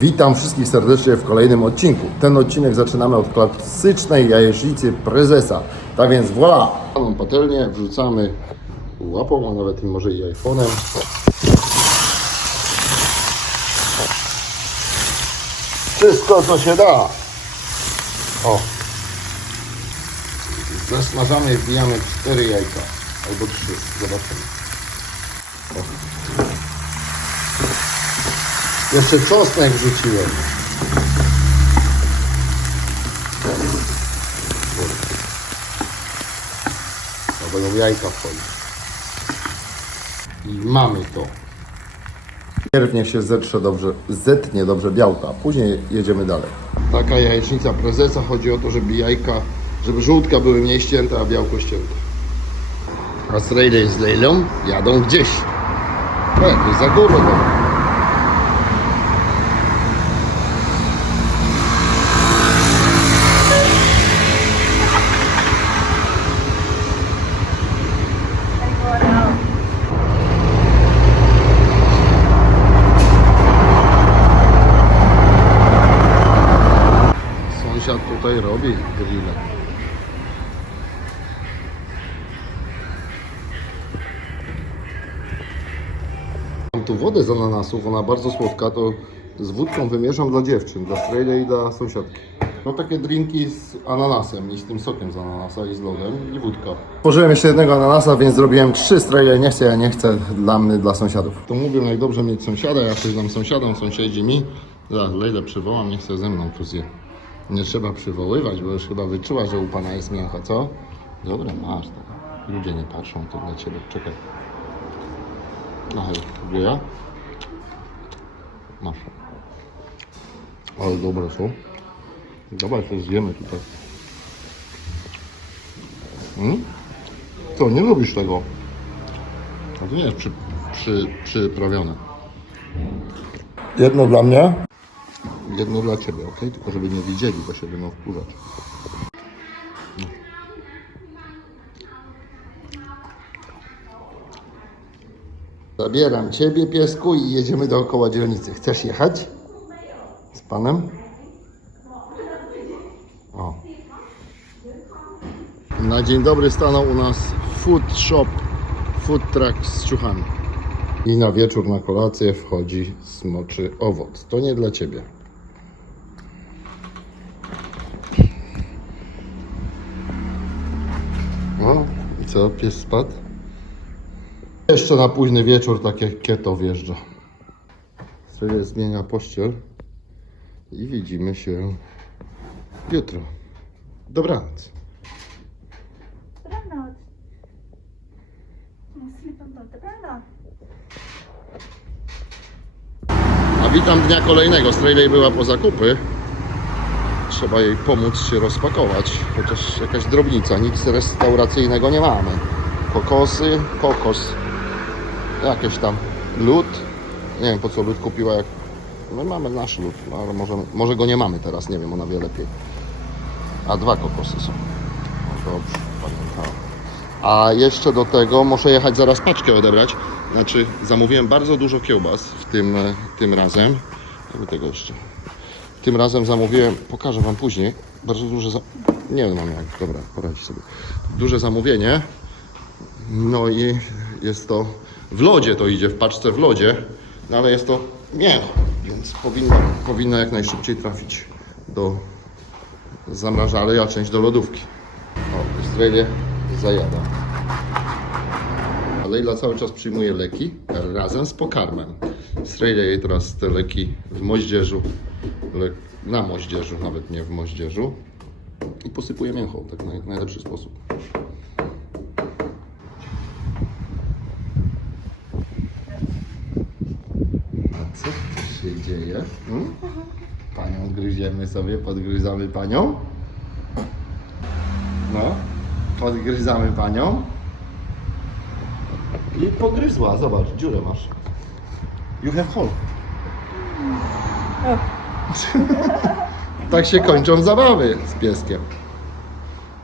Witam wszystkich serdecznie w kolejnym odcinku. Ten odcinek zaczynamy od klasycznej jajecznicy prezesa. Tak więc voilà! Tą patelnię wrzucamy łapą, a nawet może i iPhone'em. Wszystko co się da. O. Zasmażamy i wbijamy cztery jajka. Albo trzy. Zobaczymy. O. Jeszcze czosnek wrzuciłem. To będą jajka wchodzić. I mamy to. Pierw niech się zetrze dobrze, zetnie dobrze białka, później jedziemy dalej. Taka jajecznica prezesa, chodzi o to, żeby jajka, żeby żółtka były mniej ścięte, a białko ścięte. A z z Lejlą jadą gdzieś. E, za górę. no. Robi grilla. Mam tu wodę z ananasów, ona bardzo słodka, to z wódką wymieszam dla dziewczyn, dla Frejle i dla sąsiadki. No takie drinki z ananasem i z tym sokiem z ananasa i z lodem i wódka. Pożyłem jeszcze jednego ananasa, więc zrobiłem trzy strajle, nie chcę, ja nie chcę, dla mnie, dla sąsiadów. To mówią, jak dobrze mieć sąsiada, ja dam sąsiadom, sąsiedzi mi. Zaraz Lejle przywołam, nie chce ze mną tu zje. Nie trzeba przywoływać, bo już chyba wyczuła, że u Pana jest mięcho, co? Dobra, masz. Tak. Ludzie nie patrzą, to dla Ciebie. Czekaj. No hej, próbuję. Masz. Ale dobre są. Dawaj, to zjemy tutaj. Hmm? Co, nie lubisz tego? A to nie jest przy, przy, przyprawione. Jedno dla mnie. Jedno dla Ciebie, ok? Tylko żeby nie widzieli, bo się będą wkurzać. Zabieram Ciebie, piesku, i jedziemy dookoła dzielnicy. Chcesz jechać? Z Panem? O. Na dzień dobry stanął u nas food shop, food truck z ciuchami. I na wieczór na kolację wchodzi smoczy owoc. To nie dla Ciebie. No i co, pies spadł? Jeszcze na późny wieczór takie keto wjeżdża. Sobie zmienia pościel i widzimy się jutro. Dobranoc. Dobranoc. Dobranoc. A witam dnia kolejnego. Strejlej była po zakupy. Trzeba jej pomóc się rozpakować. Chociaż jakaś drobnica. Nic restauracyjnego nie mamy. Kokosy, kokos. Jakieś tam lód. Nie wiem po co lód kupiła. Jak... My mamy nasz lód, no, ale może, może go nie mamy teraz. Nie wiem, ona wie lepiej. A dwa kokosy są. No Dobrze, pamiętałem. A jeszcze do tego muszę jechać zaraz paczkę odebrać. Znaczy, zamówiłem bardzo dużo kiełbas w tym, e, tym razem. Jakby tego jeszcze. Tym razem zamówiłem, pokażę Wam później. Bardzo duże. Za... Nie wiem, mam jak. Dobra, poradzi sobie. Duże zamówienie. No i jest to w lodzie, to idzie w paczce w lodzie, no ale jest to mięcho, więc powinno, powinno jak najszybciej trafić do zamrażalej, a część do lodówki. O, Australia zajada. A Leila cały czas przyjmuje leki razem z pokarmem. Strejle jej teraz te leki w moździerzu, na moździerzu, nawet nie w moździerzu. I posypuje mięcho, tak naj, najlepszy sposób. A co tu się dzieje? Hmm? Panią gryziemy sobie, podgryzamy panią. No, podgryzamy panią. I pogryzła, zobacz, dziurę masz. You have hole. tak się kończą zabawy z pieskiem.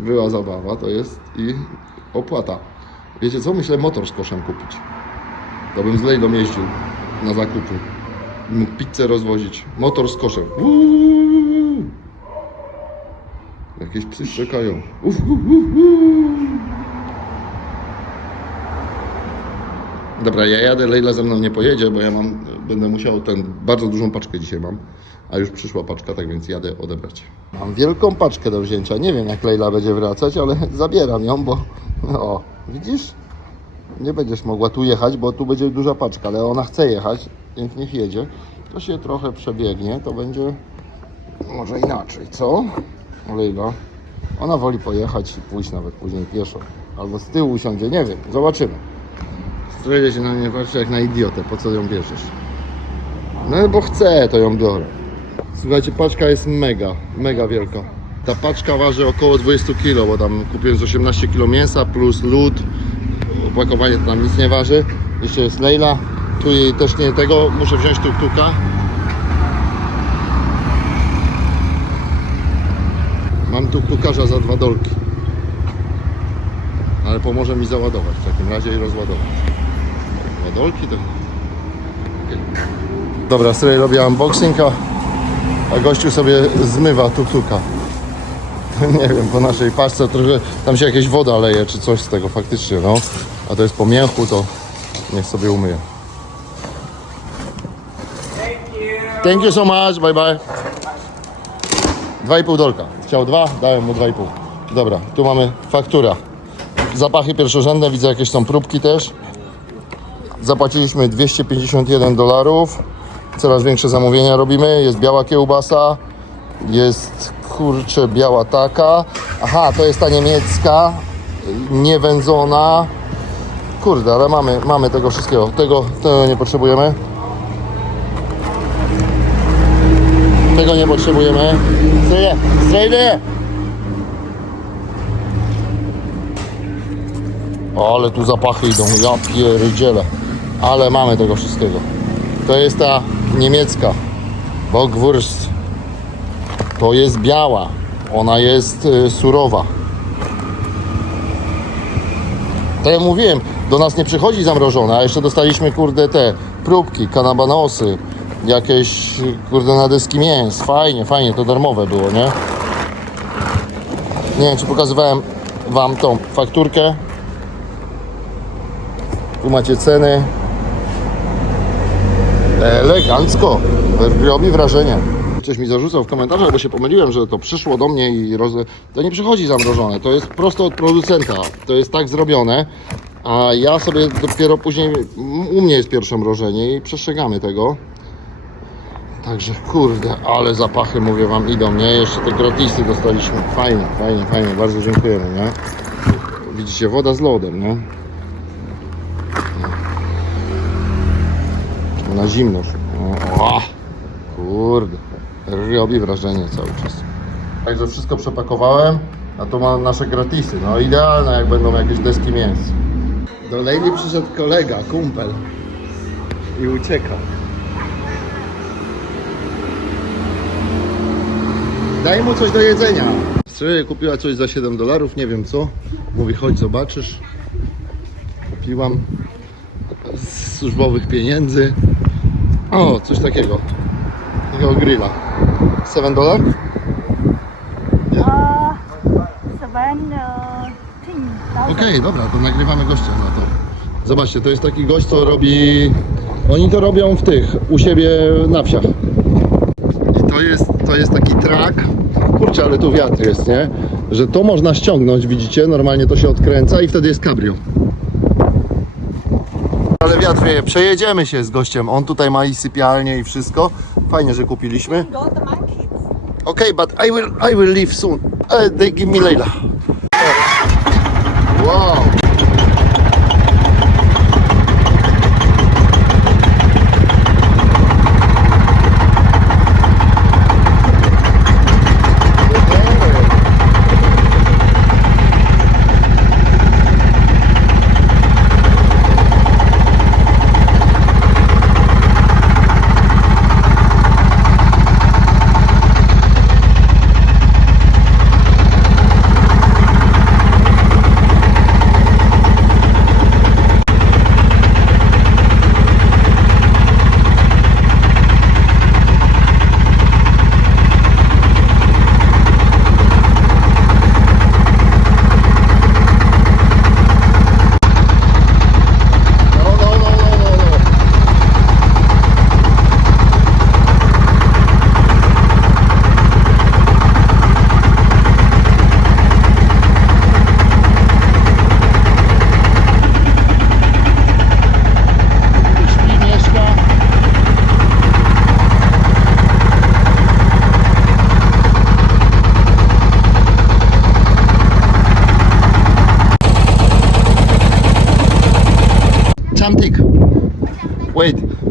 Była zabawa, to jest i opłata. Wiecie co? Myślę motor z koszem kupić. To bym z Lejdą jeździł na zakupy. Mógł pizzę rozwozić. Motor z koszem. Uuu. Jakieś psy szczekają. Uf, uf, uf, uf. Dobra, ja jadę, Leila ze mną nie pojedzie, bo ja mam, będę musiał ten, bardzo dużą paczkę dzisiaj mam, a już przyszła paczka, tak więc jadę odebrać. Mam wielką paczkę do wzięcia, nie wiem jak Leila będzie wracać, ale zabieram ją, bo o, widzisz? Nie będziesz mogła tu jechać, bo tu będzie duża paczka, ale ona chce jechać, więc niech jedzie. To się trochę przebiegnie, to będzie może inaczej, co? Leila. Ona woli pojechać i pójść nawet później pieszo. Albo z tyłu usiądzie, nie wiem, zobaczymy. Strzelie się na mnie patrzy jak na idiotę, po co ją bierzesz? No bo chcę, to ją biorę. Słuchajcie, paczka jest mega, mega wielka. Ta paczka waży około 20 kg, bo tam kupiłem z 18 kg mięsa plus lód. Opakowanie tam nic nie waży. Jeszcze jest Leila. Tu jej też nie tego, muszę wziąć tuk-tuka. Mam tuk-tukarza za dwa dolki. Ale pomoże mi załadować w takim razie i rozładować. Dolki to... Dobra, sobie robię unboxing, a, a gościu sobie zmywa tuk-tuka. Nie wiem, po naszej paczce trochę, tam się jakieś woda leje czy coś z tego faktycznie, no. A to jest po mięchu, to niech sobie umyje. Thank you so much, bye bye. 2,5 dolka. Chciał dwa, dałem mu 2,5. Dobra, tu mamy faktura. Zapachy pierwszorzędne, widzę jakieś są próbki też. Zapłaciliśmy 251 dolarów. Coraz większe zamówienia robimy. Jest biała kiełbasa. Jest kurczę biała taka. Aha, to jest ta niemiecka. Niewędzona. Kurde, ale mamy, mamy tego wszystkiego. Tego, tego nie potrzebujemy. Tego nie potrzebujemy. Zejdę, zejdę! Ale tu zapachy idą, ja pierdzielę. Ale mamy tego wszystkiego. To jest ta niemiecka. Bockwurst. To jest biała. Ona jest y, surowa. Tak jak mówiłem, do nas nie przychodzi zamrożona, a jeszcze dostaliśmy kurde te próbki, kanabanosy, jakieś kurde nadyski mięs. Fajnie, fajnie, to darmowe było, nie? Nie wiem, czy pokazywałem Wam tą fakturkę. Tu macie ceny. Elegancko. Robi wrażenie. Ktoś mi zarzucał w komentarzach, bo się pomyliłem, że to przyszło do mnie i roz... to nie przychodzi zamrożone. To jest prosto od producenta. To jest tak zrobione. A ja sobie dopiero później, u mnie jest pierwsze mrożenie i przestrzegamy tego. Także kurde, ale zapachy mówię wam idą, nie? Jeszcze te gratisy dostaliśmy. Fajnie, fajnie, fajnie, bardzo dziękujemy, nie? Widzicie, woda z lodem, nie? Na zimno. O, kurde, robi wrażenie cały czas. Także wszystko przepakowałem, a to ma nasze gratisy. No idealne, jak będą jakieś deski mięs. Do Lejli przyszedł kolega, kumpel. I uciekał. Daj mu coś do jedzenia. Stryje kupiła coś za 7 dolarów, nie wiem co. Mówi, chodź zobaczysz. Kupiłam z służbowych pieniędzy. O, coś takiego. Takiego grilla. 7 dolar? Thousand. Okej, dobra, to nagrywamy gościa na to. Zobaczcie, to jest taki gość, co robi... Oni to robią w tych, u siebie na wsiach. I to jest, to jest taki trak. Kurczę, ale tu wiatr jest, nie? Że to można ściągnąć, widzicie? Normalnie to się odkręca i wtedy jest cabrio. Ale wiatr wieje. Przejedziemy się z gościem. On tutaj ma i sypialnię i wszystko. Fajnie, że kupiliśmy. Got the monkeys. Okay, but I will I will leave soon. Uh, they give me Leila.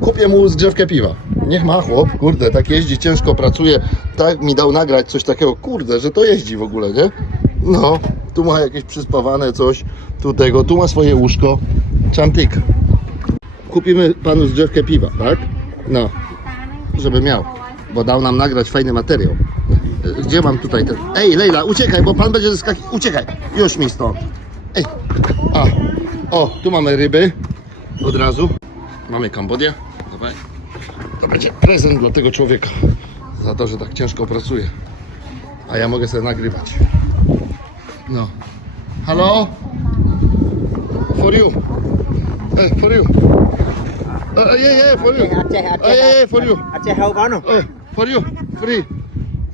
Kupię mu zgrzewkę piwa. Niech ma chłop, kurde, tak jeździ, ciężko pracuje. Tak mi dał nagrać coś takiego, kurde, że to jeździ w ogóle, nie? No, tu ma jakieś przyspawane coś, tu tego, tu ma swoje łóżko. Czantyk. Kupimy panu zgrzewkę piwa, tak? No, żeby miał, bo dał nam nagrać fajny materiał. Gdzie mam tutaj ten? Ej, Lejla, uciekaj, bo pan będzie zeskakiwał. Uciekaj, już mi stąd. Ej, a, o, tu mamy ryby od razu. Mamy Kambodię. Dawaj. To będzie prezent dla tego człowieka za to, że tak ciężko pracuje. A ja mogę sobie nagrywać. No. Halo? For you. Hey, for you. Uh, yeah, yeah, for you. Uh, yeah, yeah, for you. Uh, for you. Free.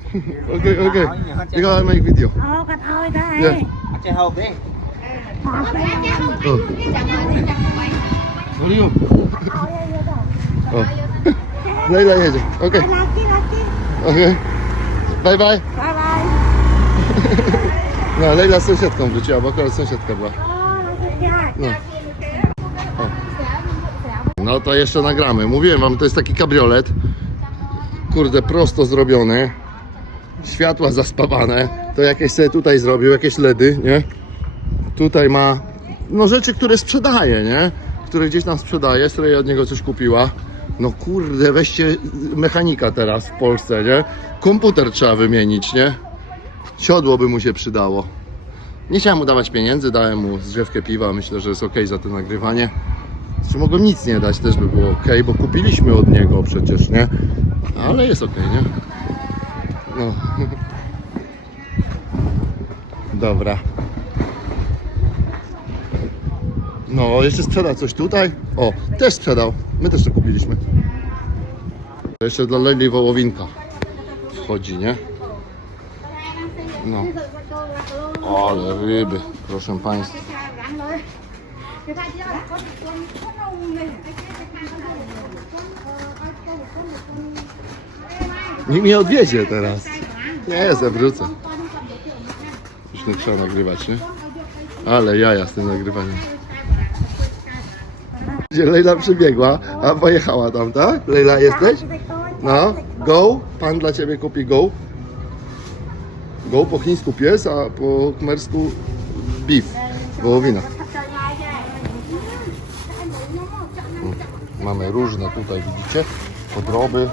okay, okay. You gotta make video. Yeah. Oh. Golium. O. No jedzie. Okej. Okay. Okej. Bye bye. Bye bye. No, Leila z sąsiadką wróciła, bo akurat sąsiadka była. No. No. no to jeszcze nagramy. Mówiłem wam, to jest taki kabriolet. Kurde, prosto zrobiony. Światła zaspawane. To jakieś sobie tutaj zrobił, jakieś LEDy, nie? Tutaj ma no rzeczy, które sprzedaje, nie? Które gdzieś tam sprzedaje, Stroje od niego coś kupiła. No kurde, weźcie mechanika teraz w Polsce, nie? Komputer trzeba wymienić, nie? Siodło by mu się przydało. Nie chciałem mu dawać pieniędzy, dałem mu zgrzewkę piwa. Myślę, że jest ok za to nagrywanie. Czy mogłem nic nie dać, też by było ok, bo kupiliśmy od niego przecież, nie? Ale jest ok, nie? No. Dobra. No, jeszcze sprzeda coś tutaj. O, też sprzedał. My też to kupiliśmy. Jeszcze dla Leli wołowinka wchodzi, nie? No. Ale ryby, proszę Państwa. Nikt mnie odwiezie teraz. Nie, zawrócę. Już nie trzeba nagrywać, nie? Ale jaja z tym nagrywaniem. Gdzie Lejla przybiegła, a pojechała tam, tak? Lejla jesteś? No, go. Pan dla ciebie kupi go. Go po chińsku pies, a po khmersku beef. Wołowina. Mamy różne tutaj, widzicie? Podroby.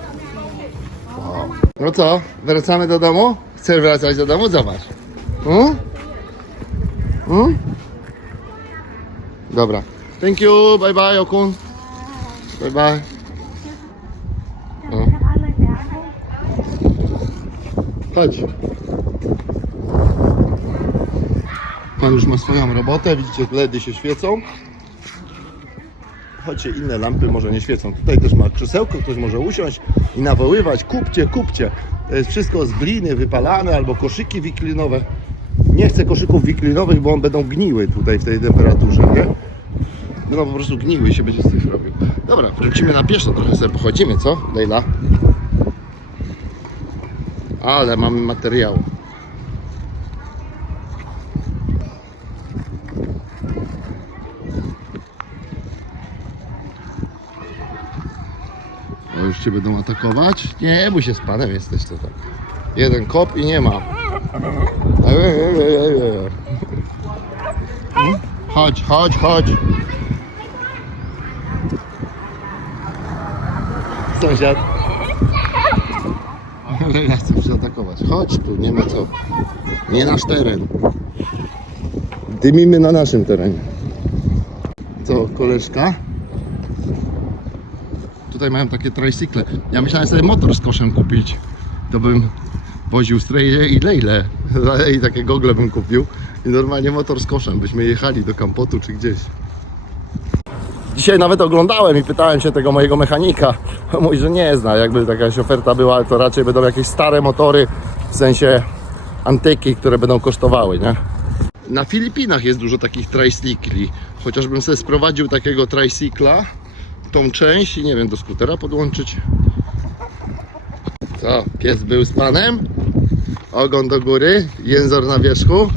Wow. No co, wracamy do domu? Chcesz wracać do domu? Zobacz. Hmm? Hmm? Dobra. Thank you. Bye bye, Okun. Bye bye. O. Chodź. Pan już ma swoją robotę. Widzicie, LEDy się świecą. Chodźcie, inne lampy może nie świecą. Tutaj też ma krzesełko, ktoś może usiąść i nawoływać. Kupcie, kupcie. To jest wszystko z gliny wypalane albo koszyki wiklinowe. Nie chcę koszyków wiklinowych, bo one będą gniły tutaj w tej temperaturze, nie? Będą po prostu gniły i się będzie z tych robił. Dobra, wrócimy na pieszo, trochę sobie pochodzimy, co? Lejla? Ale mamy materiału. O, już cię będą atakować? Nie, bój się z panem jesteś to tak. Jeden kop i nie ma. Hmm? Chodź, chodź, chodź. Sąsiad. Ale ja chcę przyatakować. Chodź tu, nie ma co. Nie nasz teren. Dymimy na naszym terenie. Co, koleżka? Tutaj mają takie tricykle. Ja myślałem sobie motor z koszem kupić. To bym woził Streje i Lejle. I takie gogle bym kupił. I normalnie motor z koszem. Byśmy jechali do Kampotu czy gdzieś. Dzisiaj nawet oglądałem i pytałem się tego mojego mechanika. Mówi, że nie zna. Jakby jakaś oferta była, to raczej będą jakieś stare motory, w sensie antyki, które będą kosztowały, nie? Na Filipinach jest dużo takich tricykli. Chociażbym sobie sprowadził takiego tricykla, tą część i nie wiem, do skutera podłączyć. Co, pies był z panem? Ogon do góry, jęzor na wierzchu.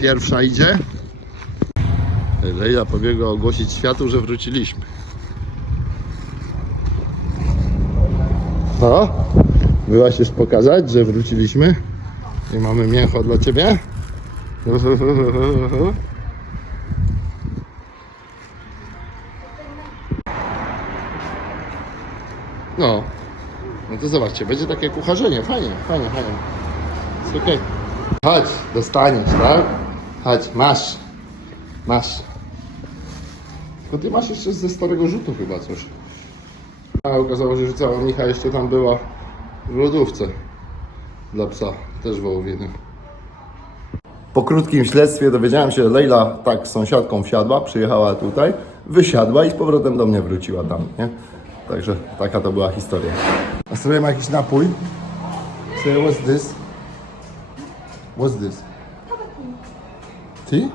Pierwsza idzie. Leja pobiegła ogłosić światu, że wróciliśmy. O, byłaś już pokazać, że wróciliśmy i mamy mięcho dla ciebie. No, no to zobaczcie, będzie takie kucharzenie, fajnie, fajnie, fajnie. Jest okej. Chodź, dostaniesz, tak? Chodź, masz, masz. Tylko ty masz jeszcze ze starego rzutu chyba coś. A okazało się, że cała Micha jeszcze tam była w lodówce dla psa, też wołowiny. Po krótkim śledztwie dowiedziałem się, że Leila tak z sąsiadką wsiadła, przyjechała tutaj, wysiadła i z powrotem do mnie wróciła tam, nie? Także taka to była historia. A sobie ma jakiś napój? Say, what's this? What's this? Tea?